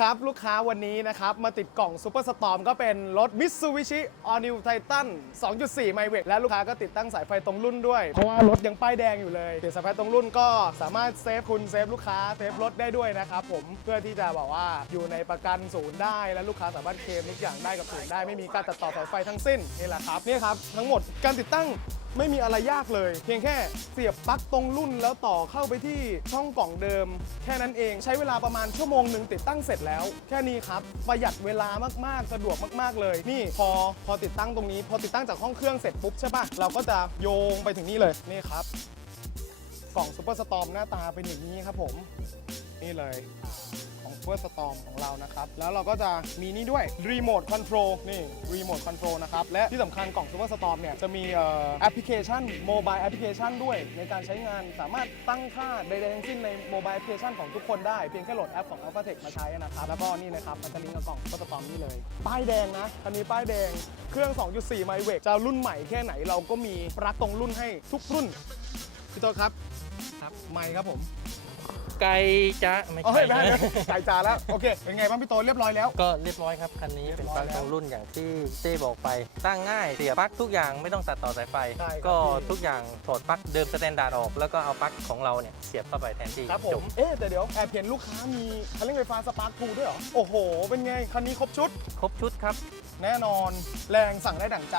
ครับ ลูกค้าวันนี้นะครับ มาติดกล่องซูเปอร์สตอมก็เป็นรถ Mitsubishi All New Titan 2.4 m y w e c และลูกค้าก็ติดตั้งสายไฟตรงรุ่นด้วย เพราะว่ารถยังป้ายแดงอยู่เลยเปลี่ยนสายไฟตรงรุ่นก็สามารถเซฟคุณเซฟลูกค้าเซฟรถได้ด้วยนะครับผมเพื่อที่จะบอกว่าอยู่ในประกันศูนย์ได้ และลูกค้าสามารถเคลมทุกอย่างได้กับศูนย์ได้ไม่มีการตัดต่อสายไฟทั้งสิ้นนี่แหละครับนี่ครับทั้งหมดการติดตั้ง ไม่มีอะไรยากเลย เพียงแค่เสียบปลั๊กตรงรุ่นแล้วต่อเข้าไปที่ช่องกล่องเดิม แค่นั้นเองใช้เวลาประมาณชั่วโมงหนึ่งติดตั้งเสร็จแล้ว แค่นี้ครับ ประหยัดเวลามากๆ สะดวกมากๆเลย นี่พอพอติดตั้งตรงนี้ พอติดตั้งจากห้องเครื่องเสร็จปุ๊บใช่ปะเราก็จะโยงไปถึงนี่เลยนี่ครับกล่องซูเปอร์สตอมหน้าตาเป็นอย่างนี้ครับผม นี่เลย ของซูเปอร์สตอมของเรานะครับ แล้วเราก็จะมีนี่ด้วยรีโมทคอนโทรลนี่รีโมทคอนโทรลนะครับ และที่สำคัญกล่องซูเปอร์สตอมเนี่ย จะมีเอ่อแอปพลิเคชันโมบายแอปพลิเคชันด้วย ในการใช้งานสามารถตั้งค่าใดๆทั้งสิ้นในโมบายแอปพลิเคชันของทุกคนได้ เพียงแค่โหลดแอปของ a l p h a t e c h มาใช้นะครับ แล้วก็นี่นะครับ มันจะลิงก์กับกล่องซูเปอร์สตอมนี่เลย ป้ายแดงนะคันนี้ป้ายแดง เครื่อง 2.4 ไมเวกจะรุ่นใหม่แค่ไหนเราก็มีปลั๊กตรงรุ่นให้ทุกรุ่นพี่โต้ครับครับไมค์ครับผม ไกลจะไม่อ๋อใช่ไม่ไม่นะไม่จ่ายจานแล้ว โอเค เป็นไงบ้างพี่โตเรียบร้อยแล้ว ก็เรียบร้อยครับ คันนี้เป็นเรียบร้ปอยลั๊กแล้วตรงรุ่นอย่างที่เต้บอกไป ตั้งง่ายเสียบปลั๊กทุกอย่างไม่ต้องตัดต่อสายไฟ ใช่ครับ ก็พี่ทุกอย่างถอดปลั๊กเดิมสแตนดาร์ดออก แล้วก็เอาปลั๊กของเราเนี่ยเสียบเข้าไปแทนที่ครับผจม บเอ๊ะแต่เดี๋ยวแอบเห็นลูกค้ามีคันเร่งไฟฟ้าสปาร์คทูด้วยเหรอ โอ้โห เป็นไง คันนี้ครบชุด ครบชุดครับ แน่นอน แรงสั่งได้ดั่งใจ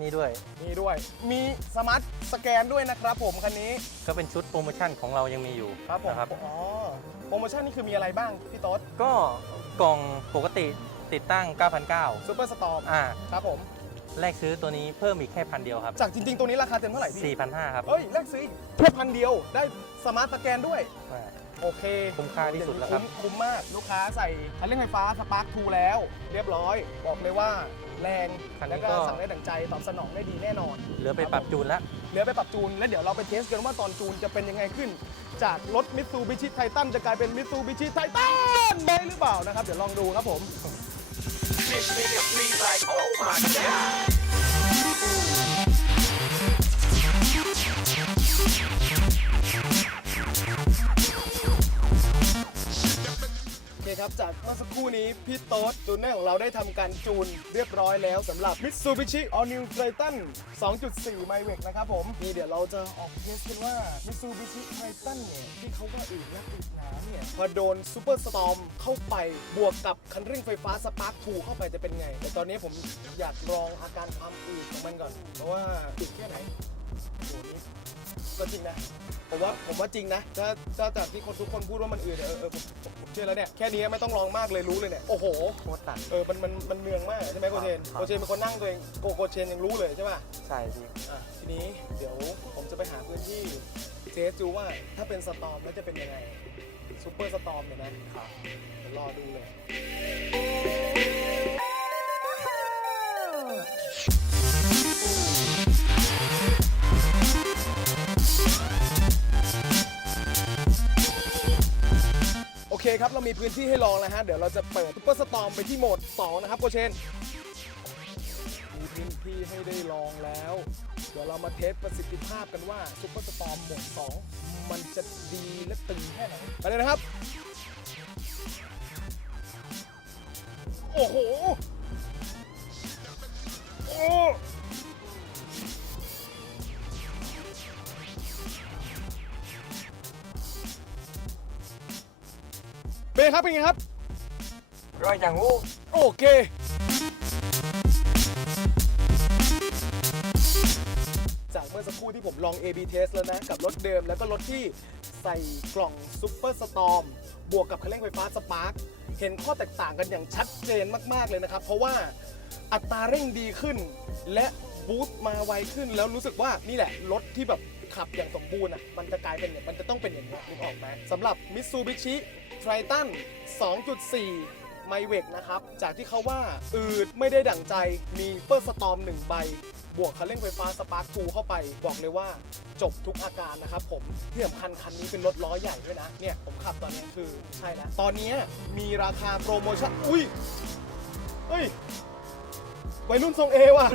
นี่ด้วย นี่ด้วย มีสมาร์ทสแกนด้วยนะครับผมคันนี้ ก็เป็นชุดโปรโมชั่นของเรายังมีอยู่ครับผม นะครับอ๋อ โปรโมชั่นนี่คือมีอะไรบ้างพี่โต๊ดก็กล่องปกติติดตั้ง 9,900ซูเปอร์สตอร์มอ่าครับผม แลกซื้อตัวนี้เพิ่มอีกแค่พันเดียวครับ จากจริง ๆ ตัวนี้ราคาเต็มเท่าไหร่พี่4,500ครับเฮ้ย แลกซื้ออีกแค่พันเดียวได้สมาร์ทสแกนด้วย อ่า โอเคคุ้มค่าที่สุดแล้วครับคุ้มคุ้มมากลูกค้าใส่คันเร่งไฟฟ้าสปาร์คทูแล้ว เรียบร้อย บอกเลยว่าแรงคันแล้วนี้ก็ก็ สั่งได้ดั่งใจตอบสนองได้ดีแน่นอนเหลือไปปรับจูนแล้ว เหลือไปปรับจูน แล้วเดี๋ยวเราไปเทสกันว่าตอนจูนจะเป็นยังไงขึ้น จากรถมิตซูบิชิไททันจะกลายเป็นมิตซูบิชิไททันได้หรือเปล่านะครับเดี๋ยวลองดูครับผม Bitch made it bleed like, oh my god. โอเคครับ จากเมื่อสักครู่นี้ พี่โต๊ดจูนเนอร์ของเราได้ทำการจูนเรียบร้อยแล้วสำหรับ Mitsubishi All New Triton 2.4 m y w e c นะครับผมนี่เดี๋ยวเราจะออกเทสกันว่า Mitsubishi Triton เนี่ยที่เขาว่าอืดนักอืดหนาเนี่ยพอโดน Super Storm เข้าไปบวกกับคันเร่งไฟฟ้า Spark 2เข้าไปจะเป็นไง แต่ตอนนี้ผมอยากลองอาการความอืดของมันก่อน เพราะว่าอืดแค่ไหนโอ้โหนี่ ก็จริงนะ ผมว่าผมว่าจริงนะถ้าถ้าจากที่คนทุกคนพูดว่ามันอืดเนี่ยเออเออผมผมผมเชื่อแล้วเนี่ยแค่นี้ไม่ต้องลองมากเลยรู้เลยเนี่ยโอ้โหโคตรตัดเออมันมันมันเนืองมากใช่ไหมโกเชนครับ โกเชนเป็นคนนั่งตัวเองโกโกเชนยังรู้เลยใช่ป่ะใช่พี่อะทีนี้เดี๋ยวผมจะไปหาพื้นที่เทสดูว่าถ้าเป็นสตอมแล้วจะเป็นยังไงซูเปอร์สตอมเนี่ยนะครับเดี๋ยวรอดูเลยโคครับ เรามีพื้นที่ให้ลองแล้วฮะ เดี๋ยวเราจะเปิดซุปเปอร์สตอมไปที่โหมด 2 นะครับโกเชน มีพื้นที่ให้ได้ลองแล้ว เดี๋ยวเรามาเทสประสิทธิภาพกันว่าซุปเปอร์สตอมโหมด 2 มันจะดีและตึงแค่ไหนไปเลยนะครับ โอ้โห เป็นไงครับเป็นไงครับรอยอย่างงูโอเค จากเมื่อสักครู่ที่ผมลอง A/B test แล้วนะ กับรถเดิมแล้วก็รถที่ใส่กล่องซุปเปอร์สตอมบวกกับคันเร่งไฟฟ้าสปาร์คเห็นข้อแตกต่างกันอย่างชัดเจนมากๆเลยนะครับ เพราะว่าอัตราเร่งดีขึ้น และบูสต์มาไวขึ้น แล้วรู้สึกว่านี่แหละ รถที่แบบขับอย่างสมบูรณ์อะมันจะกลายเป็นอย่างมันจะต้องเป็นอย่างนี้นึกออกไหมสำหรับ Mitsubishi Triton 2.4 ไมเวกนะครับ จากที่เขาว่า อืดไม่ได้ดั่งใจมีเปอร์สตอมหนึ่งใบบวกคันเร่งไฟฟ้าสปาร์คทูเข้าไป บอกเลยว่าจบทุกอาการนะครับผมที่สำคัญคันนี้เป็นรถล้อใหญ่ด้วยนะ เนี่ย ผมขับตอนนี้คือใช่แล้ว ตอนนี้มีราคาโปรโมชั่น อุ้ยเฮ้ยวัยรุ่นทรงเอว่ะ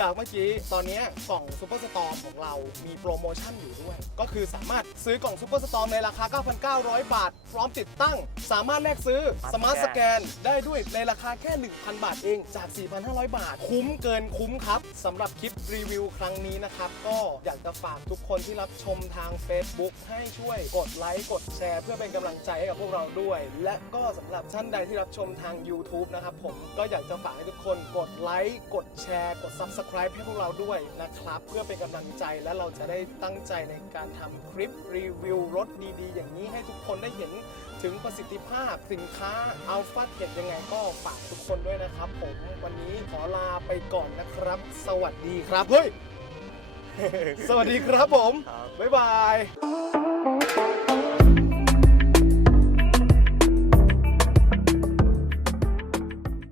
จากเมื่อกี้ ตอนเนี้ยกล่องซูเปอร์สตอร์ของเรามีโปรโมชั่นอยู่ด้วย ก็คือสามารถซื้อกล่องซูเปอร์สตอร์ในราคา 9,900 บาท พร้อมติดตั้ง สามารถแลกซื้อสมาร์ทสแกนได้ด้วยในราคาแค่ 1,000 บาทเองจาก 4,500 บาท คุ้มเกินคุ้มครับสำหรับคลิปรีวิวครั้งนี้นะครับ ก็อยากจะฝากทุกคนที่รับชมทาง Facebook ให้ช่วยกดไลค์กดแชร์เพื่อเป็นกำลังใจให้กับพวกเราด้วย และก็สำหรับท่านใดที่รับชมทาง YouTube นะครับผมก็อยากจะฝากให้ทุกคนกดไลค์กดแชร์กด Subscribe ให้พวกเราด้วยนะครับ เพื่อเป็นกำลังใจและเราจะได้ตั้งใจในการทำคลิปรีวิวรถดีๆ อย่างนี้ให้ทุกคนได้เห็นถึงประสิทธิภาพสินค้าอัลฟาเก็ตยังไงก็ฝากทุกคนด้วยนะครับ ผมวันนี้ขอลาไปก่อนนะครับ สวัสดีครับเฮ้ยสวัสดีครับผม บ๊ายบาย